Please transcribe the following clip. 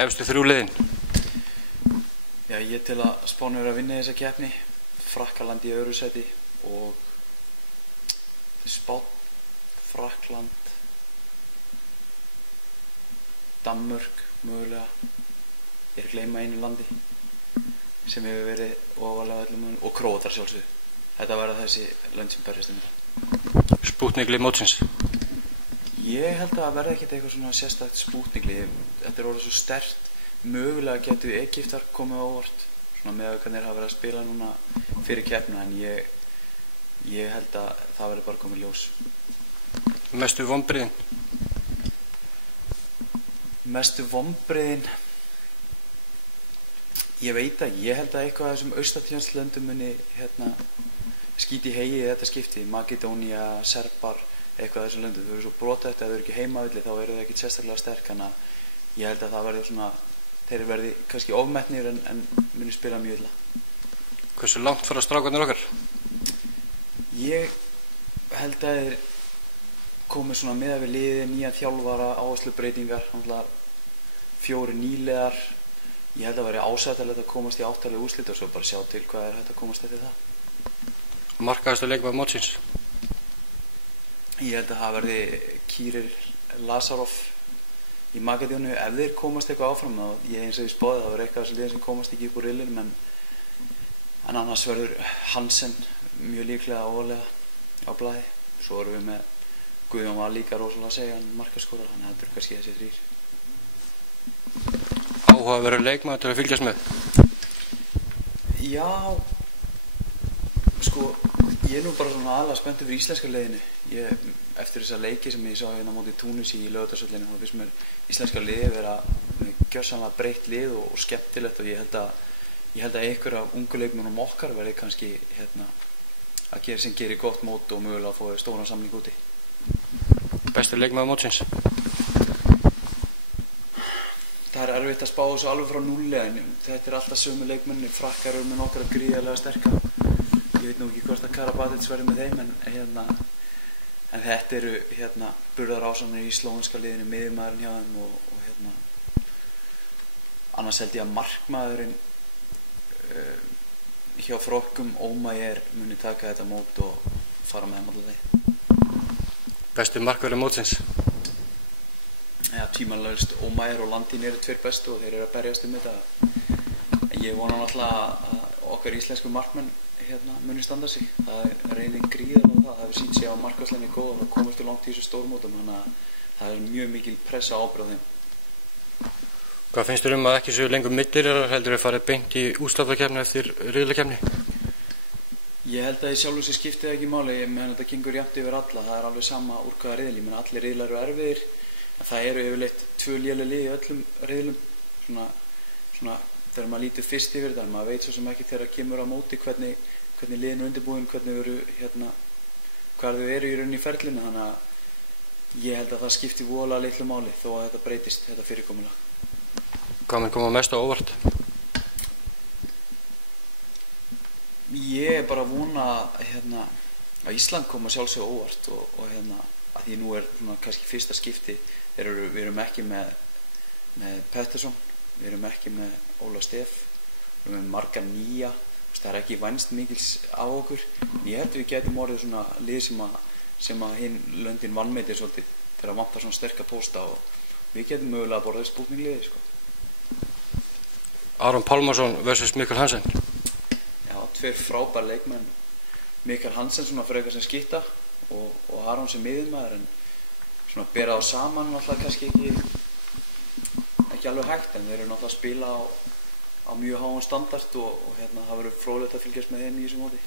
Efstu þrjú liðin? Já, ég tel að Spánn að vinna þessa keppni. Frakkaland í öðru sæti og Spánn, Frakkland, Danmörk mögulega. Ég gleyma einu landi sem hefur verið ofarlega öllum og Króatar sjálfsögðu. Þetta verða þessi lönd sem berjast þetta. Spútnik lið mótsins? Ég held að það verði ekkert eitthvað svona sérstakt spútniklið. Þetta orðið svo sterkt. Mögulega getur Egyptar komið á óvart svona með hvernig þeir hafa verið að spila núna fyrir keppnina, en ég held að það verði bara komið ljós. Mestu vonbrigðin? Mestu vonbrigðin? Ég veit að ég held að eitthvað af þessum austatjánslöndum muni skíti í heyið í þetta skipti. Makedónía, Serbar, eitthvað af þessum löndum. Þau eru svo brothætt, ef þau eru ekki heimavillir þá eru þau ekkert sérstaklega sterk, þannig að ég held að það verði svona, þeir verði kannski ofmetnir en muni spila mjög illa. Hversu langt fara strákarnir okkar? Ég held að þeir komið svona miðað við liðið, nýja þjálfara, áherslubbreytingar, 4 nýliðar. Ég held að væri ásættanlegt að komast í 8 liða úrslit og svo bara sjá til hvað hægt að komast eftir það. Markahæsti leikmaður mótsins? Ég held að það verði Kirill Lazarov í Makedóníu. Ef þeir komast eitthvað áfram þá, ég eins og ég spáði, það verður eitthvað af þessum liðum sem komast ekki upp úr riðlinum, en annars verður Hansen mjög líklega óvarlega á blaði. Svo erum við með Guðjón var líka rosalega að segja hann markaskorar, þannig að þetta eru kannski þessi 3. Áhugaverður leikmaður til að fylgjast með? Já, sko, ég er nú bara svona aðalega spenntur fyrir íslenska liðinu. Eftir þessa leiki sem ég sá hérna móti Túnis í Laugardalshöllinni, þá finnst mér íslenska liði vera gjörsamlega breytt lið og skemmtilegt, og ég held að einhver af ungu leikmönnum okkar verði kannski að gera sem gerir gott mót og mögulega að fá stóran samning úti. Besti leikmaður mótsins? Það er erfitt að spá þessu alveg frá núlli, en þetta er alltaf sömu leikmenni. Frakkar eru með nokkra gríðarlega sterka. Ég veit nú ekki hvort að Karabatic verði með þeim, en þetta eru burðarásanir í slóvenska liðinu, miðjumaðurinn hjá þeim og annars held ég að markmaðurinn hjá Frokkum, Ómægir, muni taka þetta mót og fara með þeim allavega. Bestu markverðir mótsins? Já, tímanlegust Ómægir og Landín eru 2 bestu og þeir eru að berjast þetta. En ég vona náttúrulega að okkar íslensku markmenn muni standa sig. Það er reynin gríðarlega það. Það hefur sýnt sig að markvarslan er góð og það komist langt í þessu stórmótum, þannig að það er mjög mikil pressa ábyrgð á þeim. Hvað finnst þér að ekki séu lengur millirir, heldur þau farið beint í úrslitakeppni eftir riðlakeppni? Ég held að í sjálfu sér skipti það ekki máli. Ég meðan þetta gengur jafnt yfir alla. Það er alveg sama úr hvaða riðli. Ég meina allir riðlar eru erfiðir. En það eru yfirleitt 2 léleg lið í öllum riðlum. Svona þegar maður lítur fyrst yfir þetta. Maður veit svo sem ekki þegar kemur á móti hvernig liðin er undirbúin, hvernig hvar þau eru í rauninni í ferlinu. Þannig að ég held að það skipti voðalega litlu máli þó að þetta breytist, þetta fyrirkomulag. Hvað mun koma mest á óvart? Ég er bara að vona að Ísland koma sjálfsög óvart og að því nú er kannski fyrsta skipti. Við erum ekki með Pettersson, við erum ekki með Óla Steff, við erum með marga nýja. Það er ekki vænst mikils á okkur. En ég held við getum orðið svona lið sem að hinn löndin vanmetir svolítið þegar vantar svona sterka pósta, og við getum mögulega að borða spútningliði, sko. Aron Pálmarsson versus Mikael Hansen? Já, 2 frábær leikmenn. Mikael Hansen svona fyrir eitthvað sem skytta og Aron sem miðjumaður, en svona bera á saman náttúrulega kannski ekki alveg hægt, en þeir eru náttúrulega að spila á mjög háan standard og það verður fróðlegt að fylgjast með þeim í þessu móti.